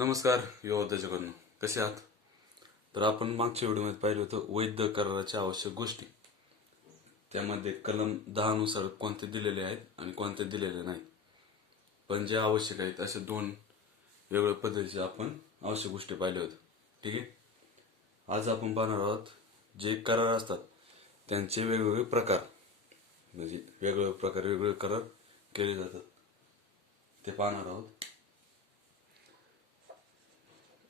नमस्कार युवदर्शकांनो, कसे आहात? तर आपण मागच्या व्हिडिओमध्ये पाहिलं होतं वैध कराराच्या आवश्यक गोष्टी. त्यामध्ये कलम 10 नुसार कोणते दिलेले आहेत आणि कोणते दिलेले नाहीत. पण जे आवश्यक आहेत असे दोन वेगवेगळ्या पद्धतीचे आपण आवश्यक गोष्टी पाहिल्या होत्या. ठीक आहे. आज आपण पाहणार आहोत जे करार असतात त्यांचे वेगवेगळे प्रकार, म्हणजे वेगवेगळे प्रकार वेगवेगळे करार केले जातात ते पाहणार आहोत.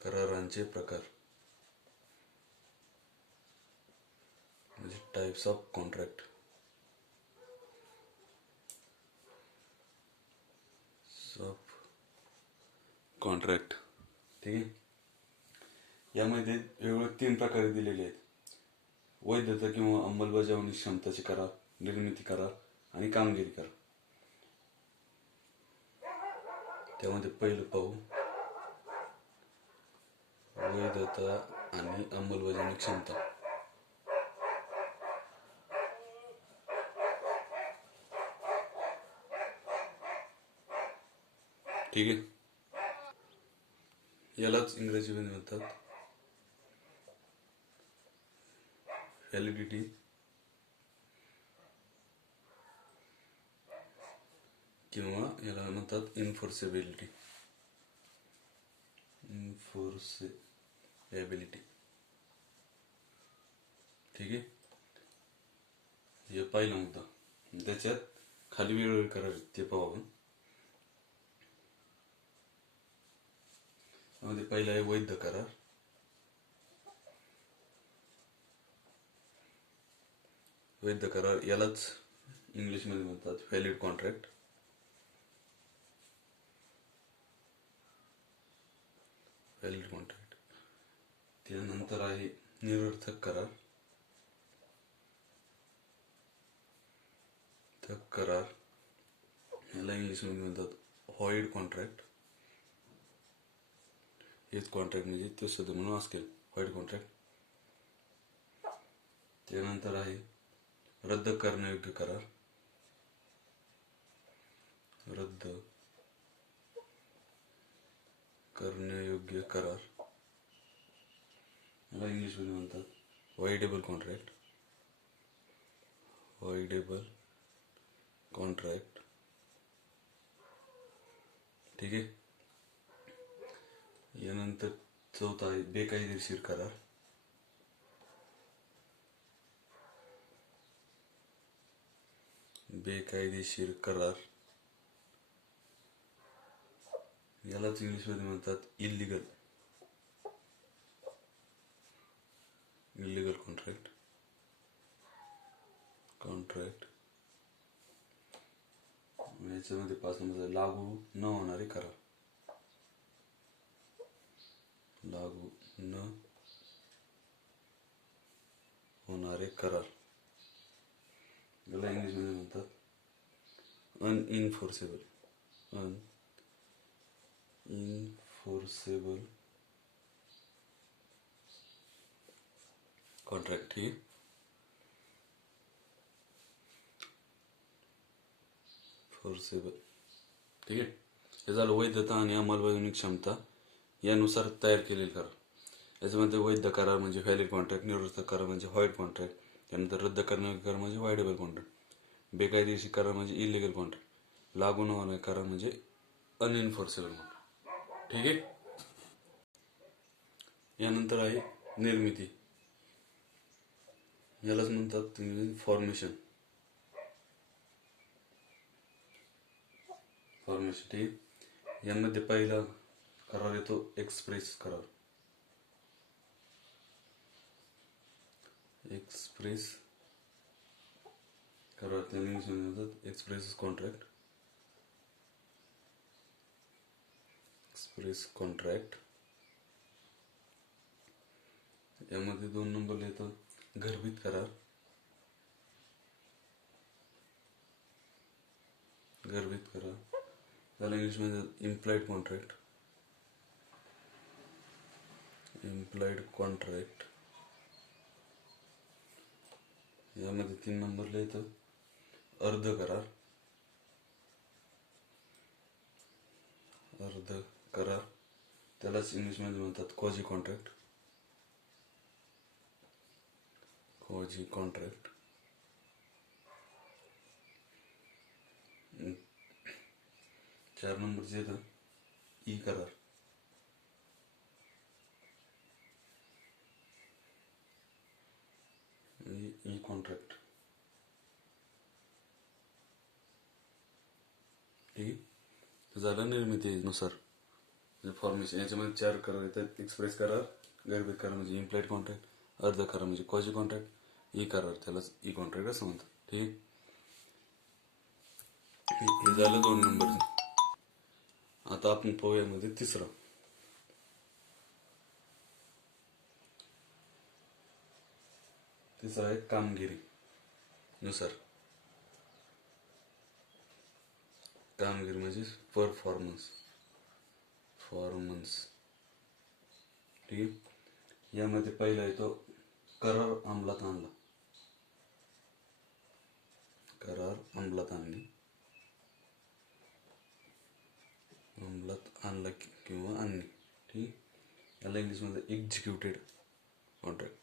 करारांचे प्रकार म्हणजे types of contract. Of contract. ठीक आहे. यामध्ये वेगवेगळे 3 प्रकार दिलेले आहेत: वैधता किंवा अंमलबजावणी क्षमतेचे करार, निर्मिती करार आणि कामगिरी करार. त्यामध्ये पहिलं पाहू वैधता आणि अंमलबजावणी क्षमता. ठीक आहे. यालाच इंग्रजीमध्ये म्हणतात व्हॅलिडिटी किंवा याला म्हणतात इन्फोर्सेबिलिटी. ठीक आहे. हे पहिला मुद्दा. त्याच्यात खाली वेगवेगळे करार ते पाहू आपण. त्यामध्ये पहिला आहे वैध करार. वैध करार यालाच इंग्लिशमध्ये म्हणतात व्हॅलिड कॉन्ट्रॅक्ट. Valid contract. त्यानंतर आहे निरर्थक करार. करार याला इंग्लिशमध्ये म्हणतात व्हॉइड कॉन्ट्रॅक्ट. हेच कॉन्ट्रॅक्ट म्हणजे तो शब्द म्हणून असेल व्हॉइड कॉन्ट्रॅक्ट. त्यानंतर आहे रद्द करण्यायोग्य करार. रद्द करण्यायोग्य करार याला इंग्लिशमध्ये म्हणतात व्हॉइडेबल कॉन्ट्रॅक्ट. व्हॉइडेबल कॉन्ट्रॅक्ट. ठीक आहे. यानंतर चौथा आहे बेकायदेशीर करार. बेकायदेशीर करार यालाच इंग्लिशमध्ये म्हणतात इल्लीगल कॉन्ट्रॅक्ट. याच्यामध्ये 5 नंबर लागू न होणारे करार. लागू न होणारे करार याला इंग्लिशमध्ये म्हणतात अनइन्फोर्सेबल कॉन्ट्रॅक्ट. ठीक आहे. फोर्सेबल. ठीक आहे. हे झालं वैधता आणि अंमलबजावणी क्षमता यानुसार तयार केलेले करार. याच्यामध्ये वैध करार म्हणजे व्हॅलिड कॉन्ट्रॅक्ट, निरर्थक करार म्हणजे व्हॉइड कॉन्ट्रॅक्ट, त्यानंतर रद्द करण्यायोग्य करार म्हणजे व्हॉइडेबल कॉन्ट्रॅक्ट, बेकायदेशीर करार म्हणजे इलिगल कॉन्ट्रॅक्ट, लागू न होणारे करार म्हणजे अनइन्फोर्सेबल कॉन्ट्रॅक्ट. ठीक आहे. यानंतर आहे निर्मिती. यालाच म्हणतात फॉर्मेशन. ठीक आहे. यामध्ये पहिला करार येतो एक्सप्रेस करार. एक्सप्रेस करार त्याला म्हणतात एक्सप्रेस कॉन्ट्रॅक्ट. Express contract. यामध्ये 2 नंबरला येतं गर्भित करार. गर्भित करार त्याला इंग्लिशमध्ये इम्प्लाइड कॉन्ट्रॅक्ट. Implied contract. यामध्ये 3 नंबरला येतं अर्ध करार. अर्ध करार त्यालाच इंग्लिशमध्ये म्हणतात क्वाजी कॉन्ट्रॅक्ट. Quasi contract. 4 नंबरचे येतं ई करार. E contract. ठीक आहे. झालं निर्मितीनुसार म्हणजे फॉर्मेशन. याच्यामध्ये 4 करार येतात. एक्सप्रेस करार, गर्भित करार म्हणजे इम्प्लाइड कॉन्ट्रॅक्ट, अर्ध करार म्हणजे क्वाजी कॉन्ट्रॅक्ट, ई करार त्यालाच ई कॉन्ट्रॅक्ट असं म्हणतात. ठीक आहे. हे झालं 2 नंबरचं. आता आपण पाहूया मध्ये तिसरा. तिसरा आहे कामगिरी नुसार. कामगिरी म्हणजे परफॉर्मन्स. ठीक आहे. यामध्ये पहिला येतो करार अंमलात आणला. करार अंमलात आणली, अंमलात आणला किंवा आणली. ठीक. याला इंग्लिशमध्ये एक्झिक्युटेड कॉन्ट्रॅक्ट.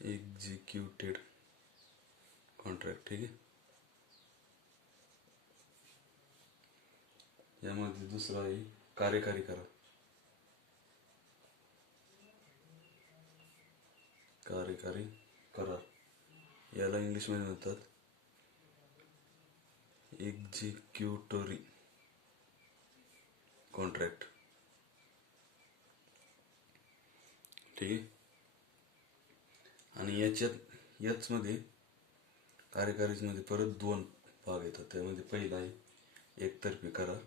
Executed contract. ठीक आहे. यामध्ये दुसरा आहे कार्यकारी करार. कार्यकारी करार याला इंग्लिशमध्ये म्हणतात एक्झिक्युटरी कॉन्ट्रॅक्ट. ठीक आहे. आणि याच मध्ये कार्यकारीमध्ये परत 2 भाग येतात. त्यामध्ये पहिला आहे एकतर्फी करार.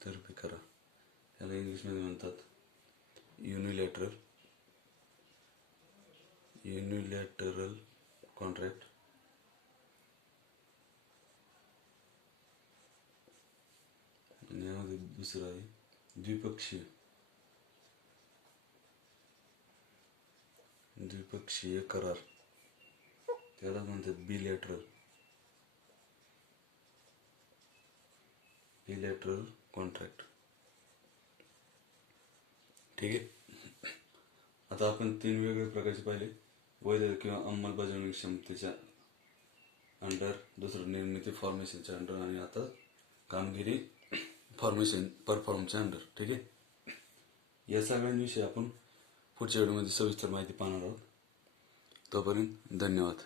तर्फी करार याला इंग्लिशमध्ये म्हणतात युनिलॅटरल कॉन्ट्रॅक्ट. आणि यामध्ये दुसरा आहे द्विपक्षीय करार. त्याला म्हणतात बिलॅटरल कॉन्ट्रॅक्ट. ठीक आहे. आता आपण 3 वेगवेगळ्या प्रकारचे पाहिले. वैध किंवा अंमलबजावणी क्षमतेच्या अंडर, दुसरं निर्मिती फॉर्मेशनच्या अंडर, आणि आता कामगिरी परफॉर्मच्या अंडर. ठीक आहे. या सगळ्यांविषयी आपण पुढच्या व्हिडिओमध्ये सविस्तर माहिती पाहणार आहोत. तोपर्यंत धन्यवाद.